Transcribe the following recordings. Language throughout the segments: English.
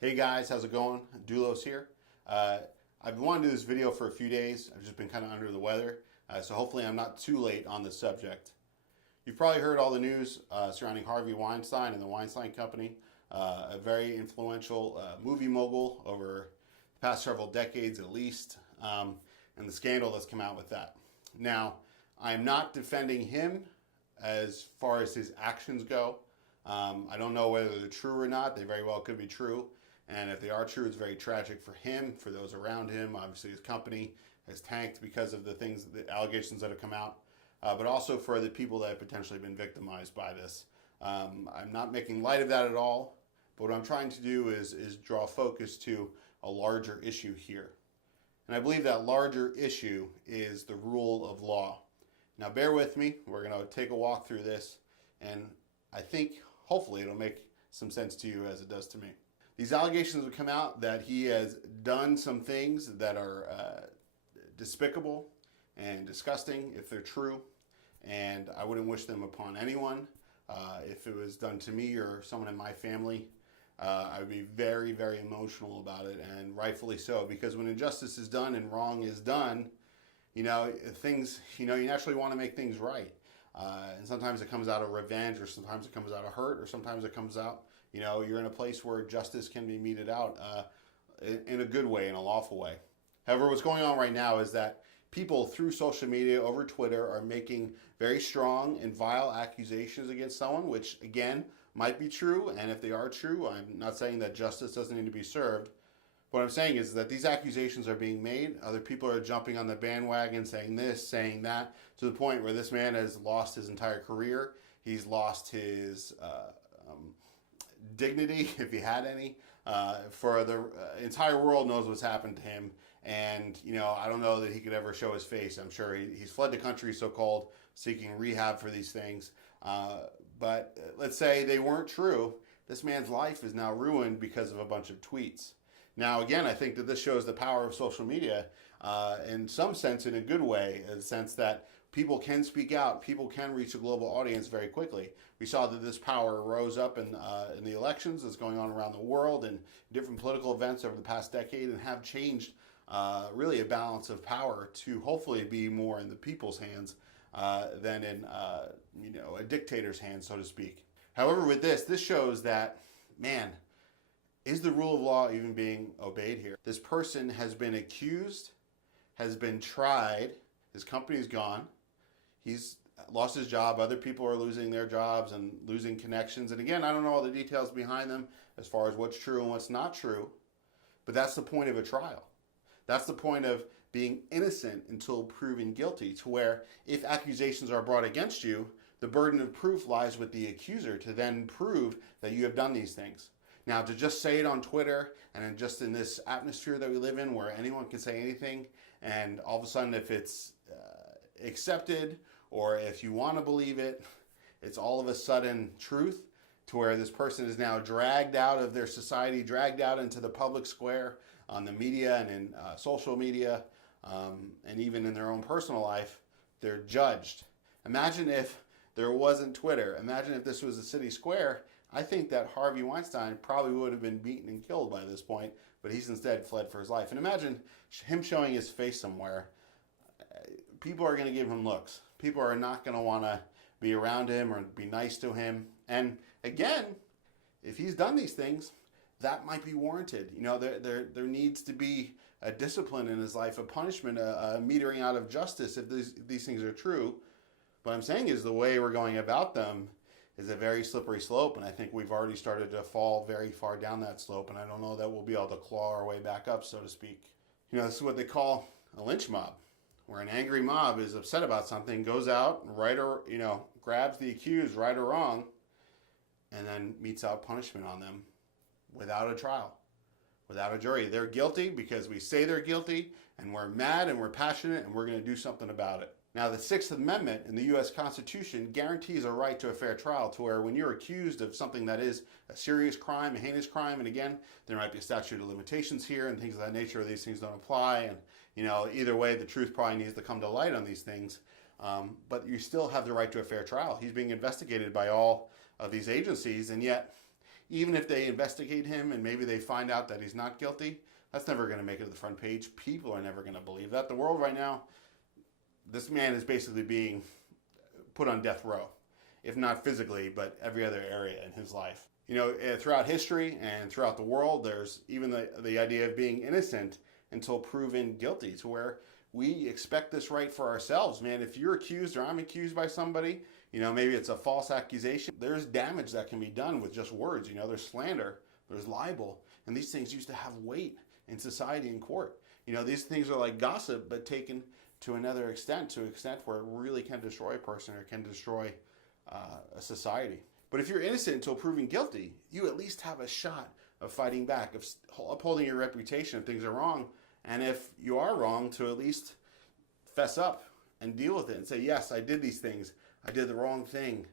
Hey guys, how's it going? Loesch here. I've been wanting to do this video for a few days. I've just been kind of under the weather, so hopefully I'm not too late on this subject. You've probably heard all the news surrounding Harvey Weinstein and the Weinstein Company, a very influential movie mogul over the past several decades at least, and the scandal that's come out with that. Now, I'm not defending him as far as his actions go. I don't know whether they're true or not. They very well could be true. And if they are true, it's very tragic for him, for those around him. Obviously, his company has tanked because of the allegations that have come out, but also for the people that have potentially been victimized by this. I'm not making light of that at all, but what I'm trying to do is draw focus to a larger issue here. And I believe that larger issue is the rule of law. Now, bear with me. We're going to take a walk through this, and I think, hopefully, it'll make some sense to you as it does to me. These allegations have come out that he has done some things that are despicable and disgusting if they're true, and I wouldn't wish them upon anyone. If it was done to me or someone in my family, I would be very, very emotional about it, and rightfully so, because when injustice is done and wrong is done, you naturally want to make things right. And sometimes it comes out of revenge, or sometimes it comes out of hurt, or sometimes it comes out, you're in a place where justice can be meted out in a good way, in a lawful way. However, what's going on right now is that people through social media, over Twitter, are making very strong and vile accusations against someone, which, again, might be true. And if they are true, I'm not saying that justice doesn't need to be served. What I'm saying is that these accusations are being made. Other people are jumping on the bandwagon, saying this, saying that, to the point where this man has lost his entire career. He's lost his dignity, if he had any. For the entire world knows what's happened to him. And, I don't know that he could ever show his face. I'm sure he's fled the country, so-called, seeking rehab for these things. But let's say they weren't true. This man's life is now ruined because of a bunch of tweets. Now, again, I think that this shows the power of social media in some sense, in a good way, in the sense that people can speak out, people can reach a global audience very quickly. We saw that this power rose up in the elections that's going on around the world and different political events over the past decade, and have changed really a balance of power to hopefully be more in the people's hands than in a dictator's hands, so to speak. However, with this shows that, man, is the rule of law even being obeyed here? This person has been accused, has been tried, his company's gone, he's lost his job, other people are losing their jobs and losing connections. And again, I don't know all the details behind them as far as what's true and what's not true, but that's the point of a trial. That's the point of being innocent until proven guilty, to where if accusations are brought against you, the burden of proof lies with the accuser to then prove that you have done these things. Now, to just say it on Twitter and just in this atmosphere that we live in where anyone can say anything, and all of a sudden if it's accepted or if you want to believe it, it's all of a sudden truth, to where this person is now dragged out of their society, dragged out into the public square on the media and in social media, and even in their own personal life, they're judged. Imagine if there wasn't Twitter. Imagine if this was a city square. I think that Harvey Weinstein probably would have been beaten and killed by this point, but he's instead fled for his life. And imagine him showing his face somewhere. People are going to give him looks. People are not going to want to be around him or be nice to him. And again, if he's done these things, that might be warranted. There needs to be a discipline in his life, a punishment, a metering out of justice if these things are true. What I'm saying is the way we're going about them is a very slippery slope, and I think we've already started to fall very far down that slope, and I don't know that we'll be able to claw our way back up, so to speak. This is what they call a lynch mob, where an angry mob is upset about something, goes out, grabs the accused, right or wrong, and then metes out punishment on them without a trial, without a jury. They're guilty because we say they're guilty, and we're mad and we're passionate, and we're going to do something about it. Now, the Sixth Amendment in the U.S. Constitution guarantees a right to a fair trial, to where when you're accused of something that is a serious crime, a heinous crime, and again, there might be a statute of limitations here and things of that nature, these things don't apply, and either way, the truth probably needs to come to light on these things, but you still have the right to a fair trial. He's being investigated by all of these agencies, and yet even if they investigate him and maybe they find out that he's not guilty, that's never going to make it to the front page. People are never going to believe that. The world right now, this man is basically being put on death row, if not physically, but every other area in his life. You know, throughout history and throughout the world, there's even the idea of being innocent until proven guilty, to where we expect this right for ourselves. Man, if you're accused or I'm accused by somebody, you know, maybe it's a false accusation, there's damage that can be done with just words. You know, there's slander, there's libel, and these things used to have weight in society in court. You know, these things are like gossip, but taken to another extent, to an extent where it really can destroy a person or can destroy a society. But if you're innocent until proven guilty, you at least have a shot of fighting back, of upholding your reputation if things are wrong. And if you are wrong, to at least fess up and deal with it and say, yes, I did these things. I did the wrong thing.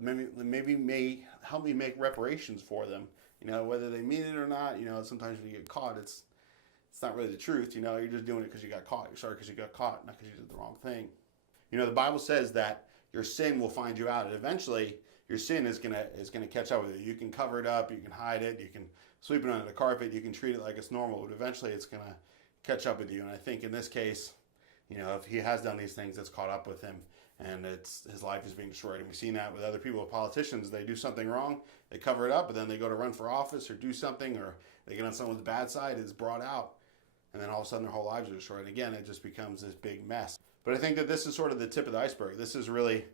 Maybe may help me make reparations for them. You know, whether they mean it or not. You know, sometimes when you get caught, it's not really the truth. You know, you're just doing it because you got caught. You're sorry because you got caught, not because you did the wrong thing. You know, the Bible says that your sin will find you out, and eventually your sin is gonna catch up with you. You can cover it up, you can hide it, you can sweep it under the carpet, you can treat it like it's normal, but eventually it's gonna catch up with you. And I think in this case, you know, if he has done these things, it's caught up with him, and his life is being destroyed. And we've seen that with other people, with politicians. They do something wrong, they cover it up, but then they go to run for office or do something, or they get on someone's bad side, it's brought out, and then all of a sudden their whole lives are destroyed. And again, it just becomes this big mess. But I think that this is sort of the tip of the iceberg. This is really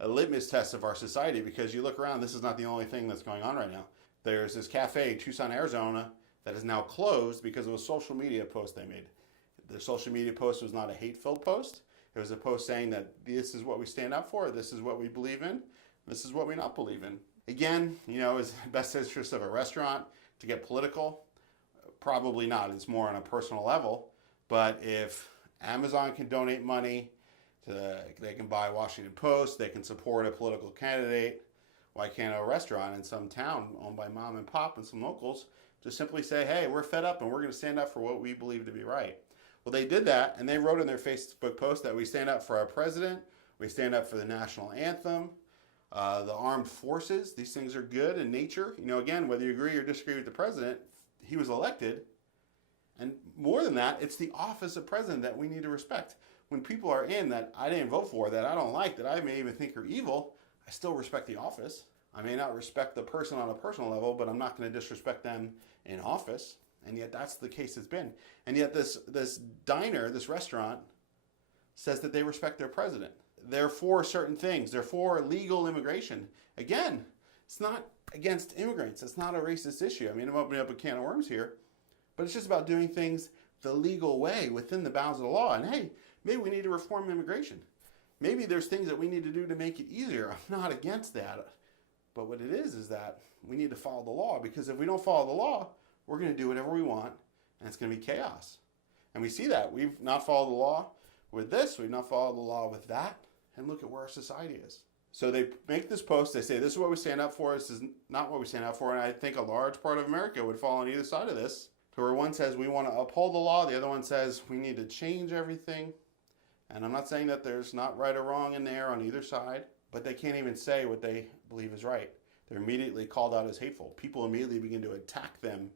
a litmus test of our society, because you look around, this is not the only thing that's going on right now. There's this cafe, Tucson, Arizona, that is now closed because of a social media post they made. The social media post was not a hate-filled post. It was a post saying that this is what we stand up for, this is what we believe in, this is what we not believe in. Again, you know, is the best interest of a restaurant to get political? Probably not. It's more on a personal level. But if Amazon can donate money, they can buy Washington Post, they can support a political candidate, why can't a restaurant in some town owned by mom and pop and some locals just simply say, hey, we're fed up and we're going to stand up for what we believe to be right? Well, they did that, and they wrote in their Facebook post that we stand up for our president, we stand up for the national anthem, the armed forces. These things are good in nature. You know, again, whether you agree or disagree with the president, he was elected. And more than that, it's the office of president that we need to respect. When people are in that I didn't vote for, that I don't like, that I may even think are evil, I still respect the office. I may not respect the person on a personal level, but I'm not going to disrespect them in office. And yet that's the case it's been. And yet this diner, this restaurant, says that they respect their president. They're for certain things. They're for legal immigration. Again, it's not against immigrants. It's not a racist issue. I mean, I'm opening up a can of worms here. But it's just about doing things the legal way within the bounds of the law. And hey, maybe we need to reform immigration. Maybe there's things that we need to do to make it easier. I'm not against that. But what it is that we need to follow the law. Because if we don't follow the law, we're going to do whatever we want, and it's going to be chaos. And we see that. We've not followed the law with this. We've not followed the law with that. And look at where our society is. So they make this post. They say, this is what we stand up for. This is not what we stand up for. And I think a large part of America would fall on either side of this. To where one says we want to uphold the law. The other one says we need to change everything. And I'm not saying that there's not right or wrong in there on either side. But they can't even say what they believe is right. They're immediately called out as hateful. People immediately begin to attack them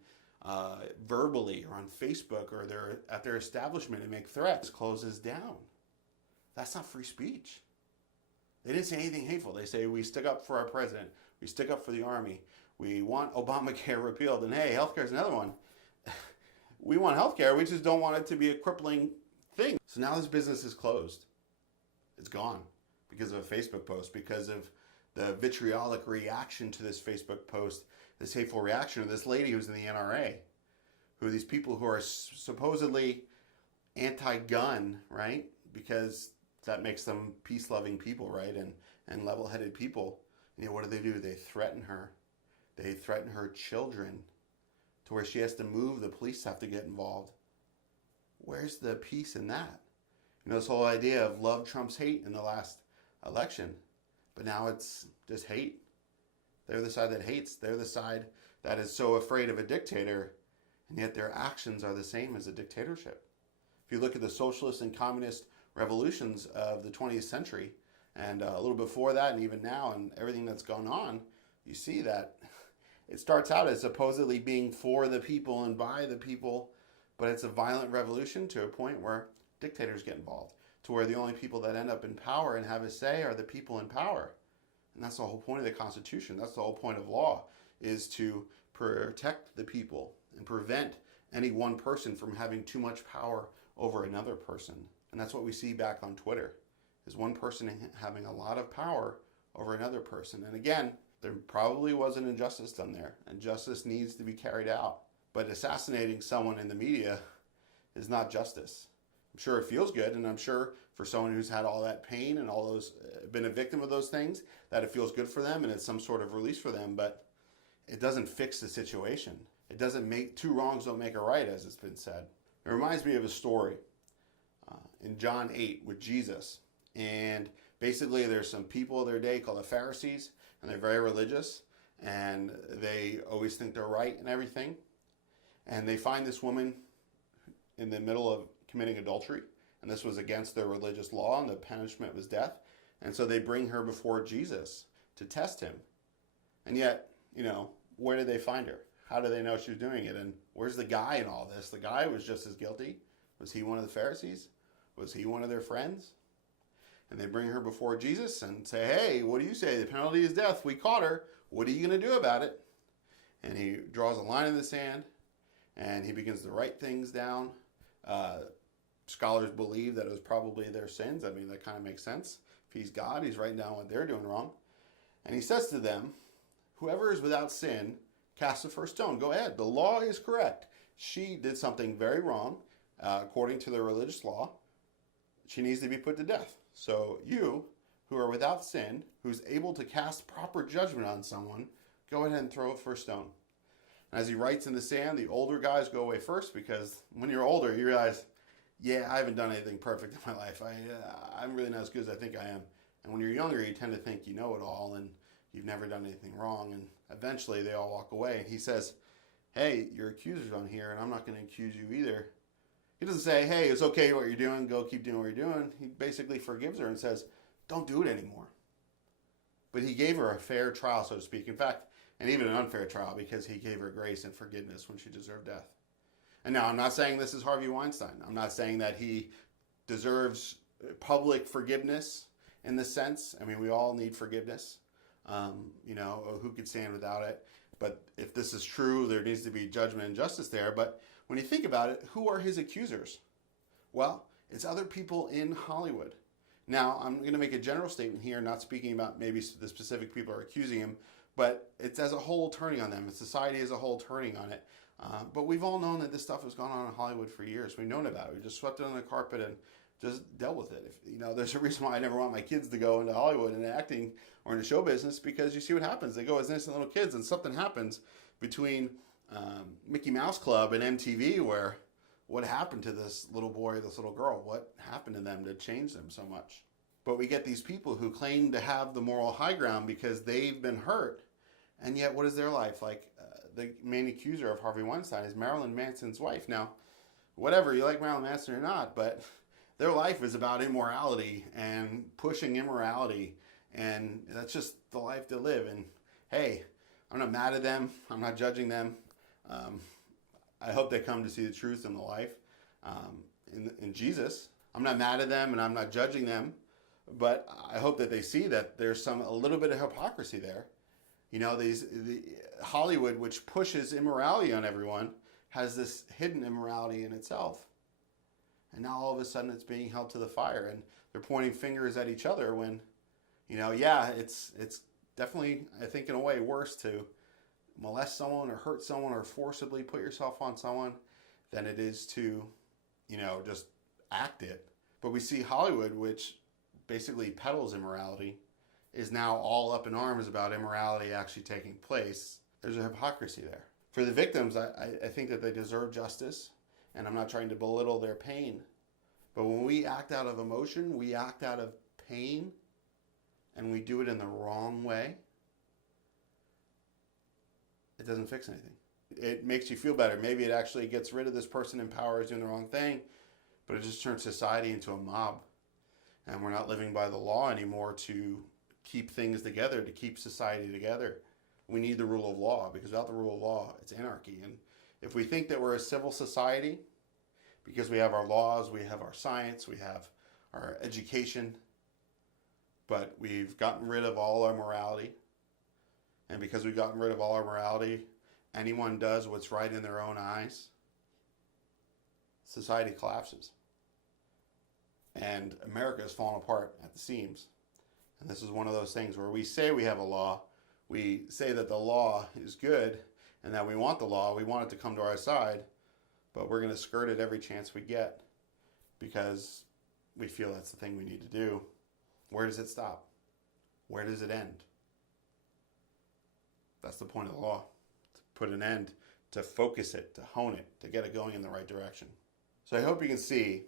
verbally or on Facebook or they're at their establishment and make threats. Closes down. That's not free speech. They didn't say anything hateful. They say we stick up for our president. We stick up for the army. We want Obamacare repealed. And hey, healthcare is another one. We want healthcare. We just don't want it to be a crippling thing. So now this business is closed. It's gone because of a Facebook post, because of the vitriolic reaction to this Facebook post, this hateful reaction of this lady who's in the NRA, who are these people who are supposedly anti-gun, right? Because that makes them peace-loving people, right? And level-headed people. You know, what do? They threaten her. They threaten her children to where she has to move. The police have to get involved. Where's the peace in that? You know, this whole idea of love trumps hate in the last election. But now it's just hate. They're the side that hates. They're the side that is so afraid of a dictator, and yet their actions are the same as a dictatorship. If you look at the socialist and communist revolutions of the 20th century, and a little before that, and even now, and everything that's gone on, you see that it starts out as supposedly being for the people and by the people, but it's a violent revolution to a point where dictators get involved, to where the only people that end up in power and have a say are the people in power. And that's the whole point of the Constitution. That's the whole point of law, is to protect the people and prevent any one person from having too much power over another person. And that's what we see back on Twitter, is one person having a lot of power over another person. And again, there probably was an injustice done there, and justice needs to be carried out. But assassinating someone in the media is not justice. I'm sure it feels good, and I'm sure for someone who's had all that pain and all those, been a victim of those things, that it feels good for them and it's some sort of release for them, but it doesn't fix the situation. It doesn't make, two wrongs don't make a right, as it's been said. It reminds me of a story in John 8 with Jesus. And basically there's some people of their day called the Pharisees, and they're very religious, and they always think they're right and everything. And they find this woman in the middle of committing adultery, and this was against their religious law, and the punishment was death. And so they bring her before Jesus to test him. And yet, where did they find her? How do they know she was doing it? And where's the guy in all this? The guy was just as guilty. Was he one of the Pharisees? Was he one of their friends? And they bring her before Jesus and say, hey, what do you say? The penalty is death. We caught her. What are you going to do about it? And he draws a line in the sand, and he begins to write things down. Scholars believe that it was probably their sins. I mean, that kind of makes sense. If he's God, he's writing down what they're doing wrong. And he says to them, whoever is without sin, cast the first stone. Go ahead. The law is correct. She did something very wrong. According to the religious law, she needs to be put to death. So you, who are without sin, who's able to cast proper judgment on someone, go ahead and throw a first stone. And as he writes in the sand, the older guys go away first, because when you're older, you realize, yeah, I haven't done anything perfect in my life. I'm really not as good as I think I am. And when you're younger, you tend to think you know it all and you've never done anything wrong. And eventually they all walk away. And he says, hey, your accuser's on here, and I'm not going to accuse you either. He doesn't say, hey, it's okay what you're doing. Go keep doing what you're doing. He basically forgives her and says, don't do it anymore. But he gave her a fair trial, so to speak. In fact, and even an unfair trial, because he gave her grace and forgiveness when she deserved death. And now, I'm not saying this is Harvey Weinstein. I'm not saying that he deserves public forgiveness in this sense. I mean, we all need forgiveness. Who could stand without it? But if this is true, there needs to be judgment and justice there. But when you think about it, who are his accusers? Well, it's other people in Hollywood. Now, I'm going to make a general statement here, not speaking about maybe the specific people who are accusing him, but it's as a whole turning on them. It's society as a whole turning on it. But we've all known that this stuff has gone on in Hollywood for years. We've known about it. We just swept it under the carpet and just dealt with it. There's a reason why I never want my kids to go into Hollywood and acting or into show business, because you see what happens. They go as innocent little kids, and something happens between Mickey Mouse Club and MTV, where what happened to this little boy, this little girl? What happened to them to change them so much? But we get these people who claim to have the moral high ground because they've been hurt, and yet what is their life like? The main accuser of Harvey Weinstein is Marilyn Manson's wife. Now, whatever, you like Marilyn Manson or not, but their life is about immorality and pushing immorality, and that's just the life they live. And hey, I'm not mad at them. I'm not judging them. I hope they come to see the truth in the life in Jesus. I'm not mad at them, and I'm not judging them, but I hope that they see that there's a little bit of hypocrisy there. The Hollywood, which pushes immorality on everyone, has this hidden immorality in itself. And now all of a sudden it's being held to the fire, and they're pointing fingers at each other when, it's definitely, I think, in a way worse to molest someone or hurt someone or forcibly put yourself on someone than it is to, just act it. But we see Hollywood, which basically peddles immorality, is now all up in arms about immorality actually taking place. There's a hypocrisy there. For the victims, I think that they deserve justice, and I'm not trying to belittle their pain. But when we act out of emotion, we act out of pain, and we do it in the wrong way, it doesn't fix anything. It makes you feel better. Maybe it actually gets rid of this person in power who's doing the wrong thing, but it just turns society into a mob. And we're not living by the law anymore to keep things together, to keep society together. we need the rule of law, because without the rule of law, it's anarchy. And if we think that we're a civil society, because we have our laws, we have our science, we have our education, but we've gotten rid of all our morality, and because we've gotten rid of all our morality, anyone does what's right in their own eyes, society collapses. And America has fallen apart at the seams. And this is one of those things where we say we have a law, we say that the law is good, and that we want the law, we want it to come to our side, but we're going to skirt it every chance we get because we feel that's the thing we need to do. Where does it stop? Where does it end? That's the point of the law, to put an end, to focus it, to hone it, to get it going in the right direction. So I hope you can see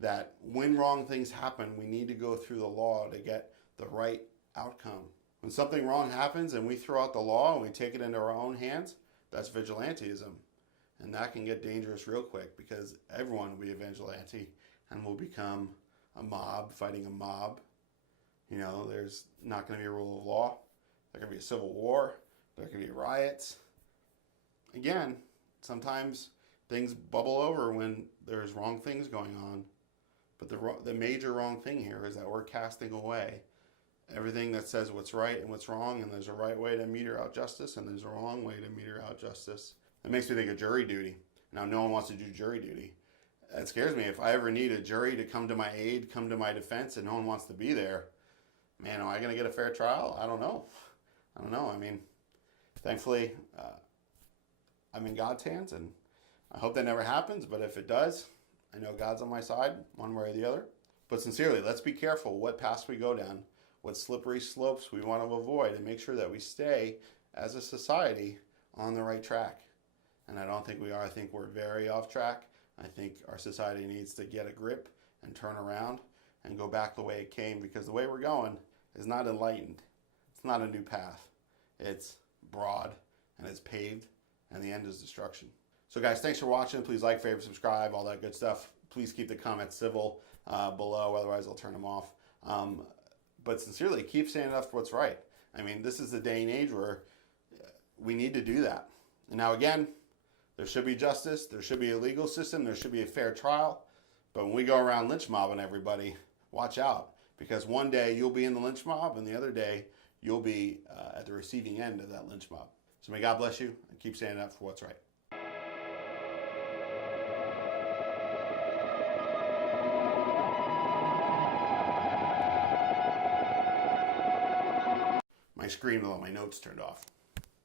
that when wrong things happen, we need to go through the law to get the right outcome. When something wrong happens and we throw out the law and we take it into our own hands, that's vigilantism. And that can get dangerous real quick, because everyone will be a vigilante and will become a mob fighting a mob. You know, there's not going to be a rule of law. There's going to be a civil war. There can be riots. Again, sometimes things bubble over when there's wrong things going on. But the major wrong thing here is that we're casting away everything that says what's right and what's wrong, and there's a right way to meter out justice, and there's a wrong way to meter out justice. It makes me think of jury duty. Now, no one wants to do jury duty. It scares me. If I ever need a jury to come to my aid, come to my defense, and no one wants to be there, man, am I going to get a fair trial? I don't know. I mean, thankfully, I'm in God's hands, and I hope that never happens. But if it does, I know God's on my side, one way or the other. But sincerely, let's be careful what paths we go down, what slippery slopes we want to avoid, and make sure that we stay, as a society, on the right track. And I don't think we are. I think we're very off track. I think our society needs to get a grip and turn around and go back the way it came, because the way we're going is not enlightened. It's not a new path. It's broad and it's paved, and the end is destruction. So guys, thanks for watching. Please like, favorite, subscribe, all that good stuff. Please keep the comments civil below, otherwise I'll turn them off. But sincerely, keep standing up for what's right. I mean, this is the day and age where we need to do that. And now again, there should be justice, there should be a legal system, there should be a fair trial. But when we go around lynch mobbing everybody, watch out. Because one day you'll be in the lynch mob, and the other day you'll be at the receiving end of that lynch mob. So may God bless you, and keep standing up for what's right. My screen with all my notes turned off.